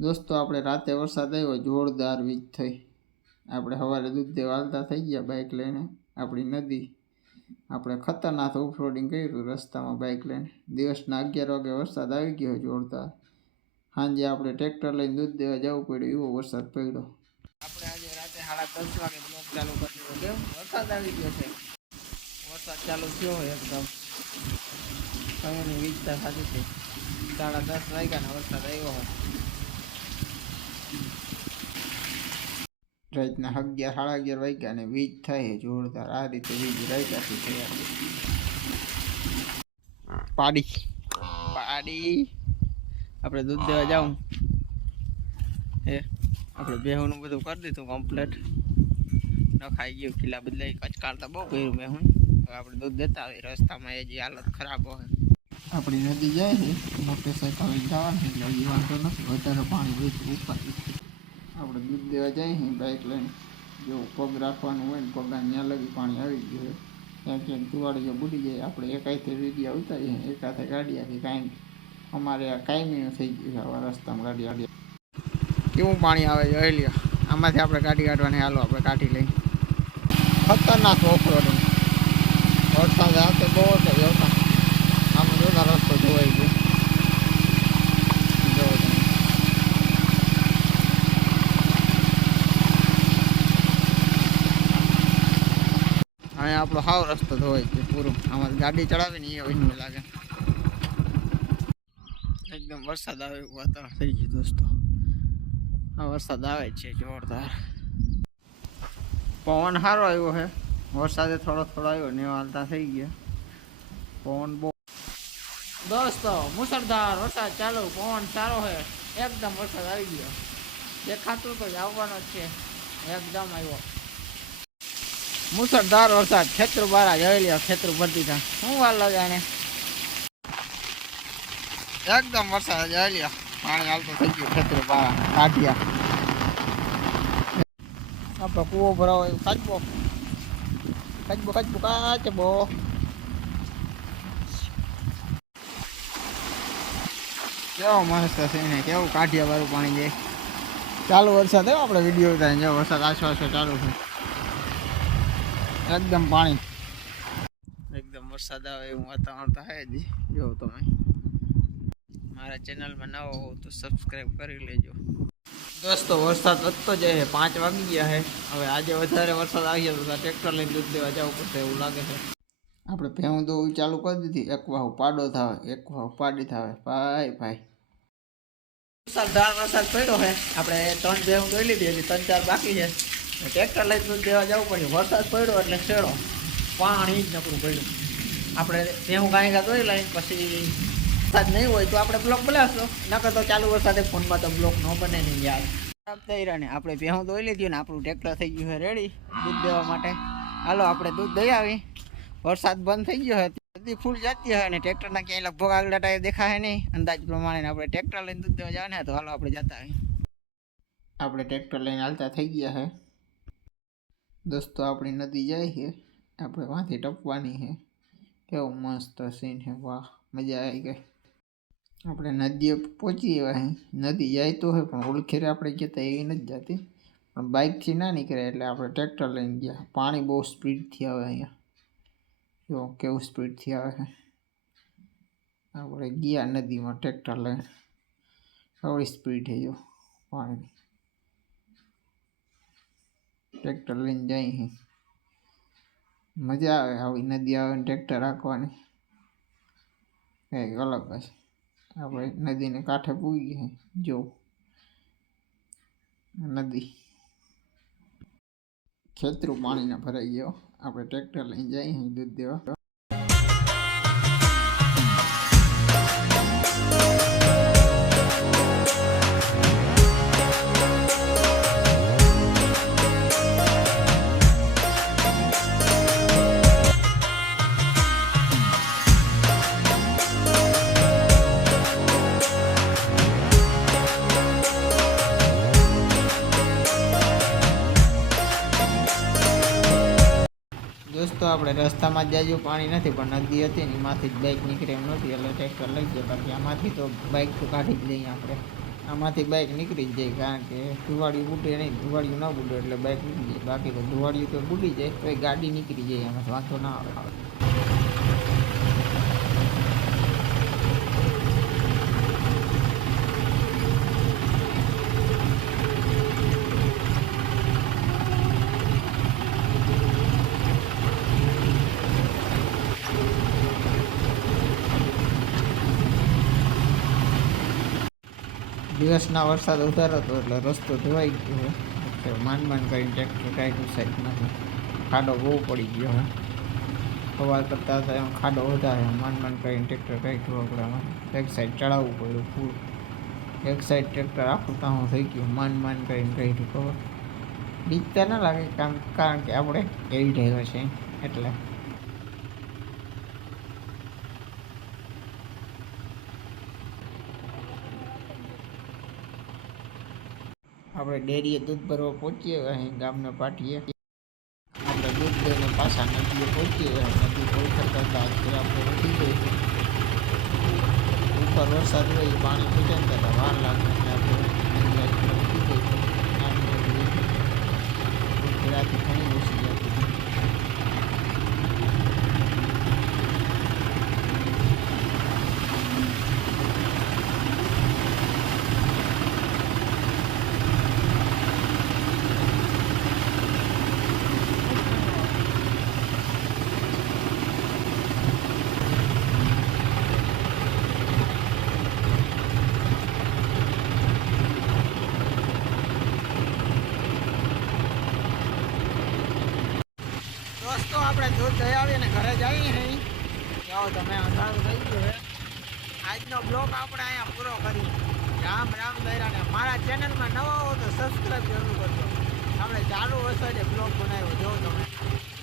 દોસ્તો, આપણે રાતે વરસાદ આવ્યો, જોરદાર વીજ થઈ. આપણે સવારે દૂધ દેવા હાલતા થઈ ગયા બાઇક લઈને આપણી નદી. આપણે ખતરનાક ઓફરોડિંગ કર્યું રસ્તામાં બાઇક લઈને. દિવસના અગિયાર વાગે વરસાદ આવી ગયો જોરદાર. સાંજે આપણે ટ્રેક્ટર લઈને દૂધ દેવા જવું પડ્યું, એવો વરસાદ પડ્યો. આપણે આજે રાતે સાડા દસ વાગે બ્લોક ચાલુ કરી દીધો વરસાદ આવી ગયો છે. વરસાદ ચાલુ થયો એકદમ. સમયની વીજતા સાચી છે. સાડા દસ વાગ્યાના વરસાદ આવ્યો હોય. રાતના અગિયાર સાડા અગિયાર વાગ્યા અને વીજ થાય, જોરદાર. આ રીતે વીજ રાખ્યાથી તૈયાર પાડી. પાડી. આપણે દૂધ દેવા જાઉં. હે, આપણે બેહુનું બધું કરી દીધું કમ્પ્લેટ નખાઈ ગયું કિલ્લા બદલાઈ કચકાળતા બહુ કર્યું હવે આપણે દૂધ દેતા હોય રસ્તામાં એ જે હાલત ખરાબ હોય. આપણી નદી જાય છે. મોટરસાઇકલ સાયકલ જવાની એટલે વાંધો નથી. વધારે પાણી વેચવું ઉપાડી. આપણે દૂધ દેવા જાય છે બાઇક લઈને, જો પગ રાખવાનું હોય ને પગાને ત્યાં લગી પાણી આવી ગયું હોય, ત્યાં ક્યાંક તુવાડીઓ બુડી જાય, આપણે એકાઈથી રીડિયા ઉતારીએ એક હાથે ગાડી આખી કાંઈ અમારે આ કાયમીનું થઈ ગયું છે, આવા રસ્તામાં ગાડી આડી. કેવું પાણી આવે છે, જોઈ લ્યો. આમાંથી આપણે ગાડી કાઢવાની હાલો, આપણે કાઢી લઈ ખતરનાક ઓફરોડિંગ વરસાદ આવતો બહુ હતો જોતા આમાં જોતા રસ્તો ધોવાઈ ગયો જો તમે. અહીંયા આપણો હાવ રસ્તો હોય છે, પૂરો. આમાં ગાડી ચડાવે ને એ લાગે. એકદમ વરસાદ આવે એવું વાતાવરણ થઈ ગયું દોસ્તો. આ વરસાદ આવે છે, જોરદાર. પવન સારો આવ્યો છે વરસાદે થોડો થોડો આવ્યો ને હાલતા થઈ ગયા. પવન બહુ દોસ્તો મુસળધાર વરસાદ ચાલુ, પવન સારો છે એકદમ વરસાદ આવી ગયો. દેખાતું તો જ આવવાનો છે. એકદમ આવ્યો. મુસળધાર વરસાદ. ખેતર બારા જોઈ લ્યો, ખેતર ભરતી થાય શું વાર લાગે એને એકદમ વરસાદ જોઈ લ્યો. પાણી હાલતો થઈ ગયું, ખેતર બારા. કાઢ્યા. આપણે કૂવો ભરાવો, એવું કાચબો. કાચબો કાચબો કાચબો. કેવો મસ્ત છે ને, કેવું કાઢિયા વાળું પાણી જાય ચાલુ વરસાદ આવ્યો આપણે વીડિયો ઉતારીને જો, વરસાદ આછો આછો ચાલુ છે. એકદમ પાણી. એકદમ વરસાદ આવે એવું વાતાવરણ થાય જ. જો તમે મારા ચેનલમાં નવો હોવ તો સબસ્ક્રાઈબ કરી લેજો. દોસ્તો, વરસાદ વધતો જાય છે. પાંચ વાગી ગયા છે. હવે આજે વધારે વરસાદ આવી ગયો તો ટ્રેક્ટર લઈને દૂધ દેવા જવું પડશે એવું લાગે છે. આપણે ભેહું દોવું ચાલુ કરી દીધી. એક વાવ પાડો થાવે, એક વાવ પાડી થાવે. ભાઈ ભાઈ. વરસાદ વરસાદ પડ્યો છે. આપણે ત્રણ ભેહું દોઈ લીધી, હજી ત્રણ ચાર બાકી છે. ટ્રેક્ટર લઈને દૂધ દેવા જવું પડ્યું. વરસાદ પડ્યો એટલે શેડો પાણી જ નકરું પડ્યું. આપણે ભેહું ગાય ગા દોઈ લઈ પછી વરસાદ નહીં હોય તો આપણે બ્લોક બનાવશો. નકર તો ચાલુ વરસાદે ફોનમાં તો બ્લોક ન બને નહીં યાર. થઈ આપણે ભેહું દોઈ લીધી ને, આપણું ટ્રેક્ટર થઈ ગયું છે રેડી દૂધ દેવા માટે. હાલો, આપણે દૂધ દઈ આવી. વરસાદ બંધ થઈ ગયો હોય બધી ફૂલ જતી હોય અને ટ્રેક્ટરના ક્યાંય લગભગ આગલા ટાયર દેખાય નહીં. અંદાજ પ્રમાણે આપણે ટ્રેક્ટર લઈને દૂધ દેવા જવાના તો હાલો, આપણે જતા આવી આપણે ટ્રેક્ટર લઈને હાલતા થઈ ગયા છે. દોસ્તો, આપણી નદી જાય છે. આપણે વાંથી ટપવાની છે. કેવું મસ્ત સીન છે. વાહ, મજા આવી ગઈ. આપણે નદીએ પહોંચી એવા હે નદી જાય તો હોય, પણ ઓળખેરે આપણે જતા એવી નથી જતી. પણ બાઇકથી ના નીકળે એટલે આપણે ટ્રેક્ટર લઈને ગયા. પાણી બહુ સ્પીડથી આવે અહીંયા. જો, કેવું સ્પીડથી આવે છે. આપણે ગયા નદીમાં ટ્રેક્ટર લઈને. થોડી સ્પીડ છે, જો, પાણીની. ટ્રેક્ટર લઈને જાય છે મજા આવે આવી નદી આવે ને ટ્રેક્ટર રાખવાની. કંઈક અલગ હશે. આપણે નદીને કાંઠે પૂગી છે જો. નદી. ખેતરું પાણીને ભરાઈ ગયો. આપણે ટ્રેક્ટર લઈને જઈએ દૂધ દેવા. આપણે રસ્તામાં જાજુ પાણી નથી, પણ નદી હતી ને એમાંથી જ બાઇક નીકળે એમ નથી એટલે ટ્રેક્ટર લઈ ગયો. બાકી આમાંથી તો બાઇક તો કાઢી જ લઈએ આપણે. આમાંથી બાઇક નીકળી જ જાય, કારણ કે ધુવાડિયું બુડે નહીં, ધુવાડિયું ન બુડે એટલે બાઇક નીકળી જાય. બાકી તો ધુવાડિયું તો બુડી જાય, તો એ ગાડી નીકળી જાય, એમાં વાંધો ના આવે. દિવસના વરસાદ વધારે હતો એટલે રસ્તો ધોવાઈ ગયો એટલે માંડ માંડ કરીને ટ્રેક્ટર કાઢ્યું સાઈડમાંથી. ખાડો બહુ પડી ગયો. હે. સવાર કરતા હતા એમ ખાડો વધારે. માંડ માંડ કરીને ટ્રેક્ટર કાઢ્યું આપણે આમાં એક સાઈડ ચડાવવું પડ્યું પૂરું એક સાઈડ ટ્રેક્ટર આખું તાહું થઈ ગયું. માંડ માંડ કરીને કાઢ્યું ખબર? બીજતા ના લાગે કામ કારણ કે આપણે એવી ડ્રાઈવર છે. એટલે આપણે ડેરીએ દૂધ ભરવા પહોંચીએ, અહીં ગામના પાટીએ. આપણે દૂધ લઈને પાછા નદીએ પહોંચીએ નદી પહોંચતા કરતા આપણે વધી ગઈ. ઉપર વરસાદ હોય પાણી કરતા વાર લાગે એટલે આપણે નદી આજુબાજુ વધી ગઈ છે નાની નદી હતી. પેલાથી ઘણી ઓછી જતી હતી દોસ્તો આપણે દૂધ જઈ આવીએ ને ઘરે જઈએ નહીં જાઓ તમે અંધારું થઈ ગયું હે. આજનો બ્લોગ આપણે અહીંયા પૂરો કરીએ. રામ રામ દૈરાને મારા ચેનલમાં નવા હો તો સબસ્ક્રાઈબ જરૂર કરજો. આપણે ચાલુ વરસાદે બ્લોગ બનાવ્યો. જો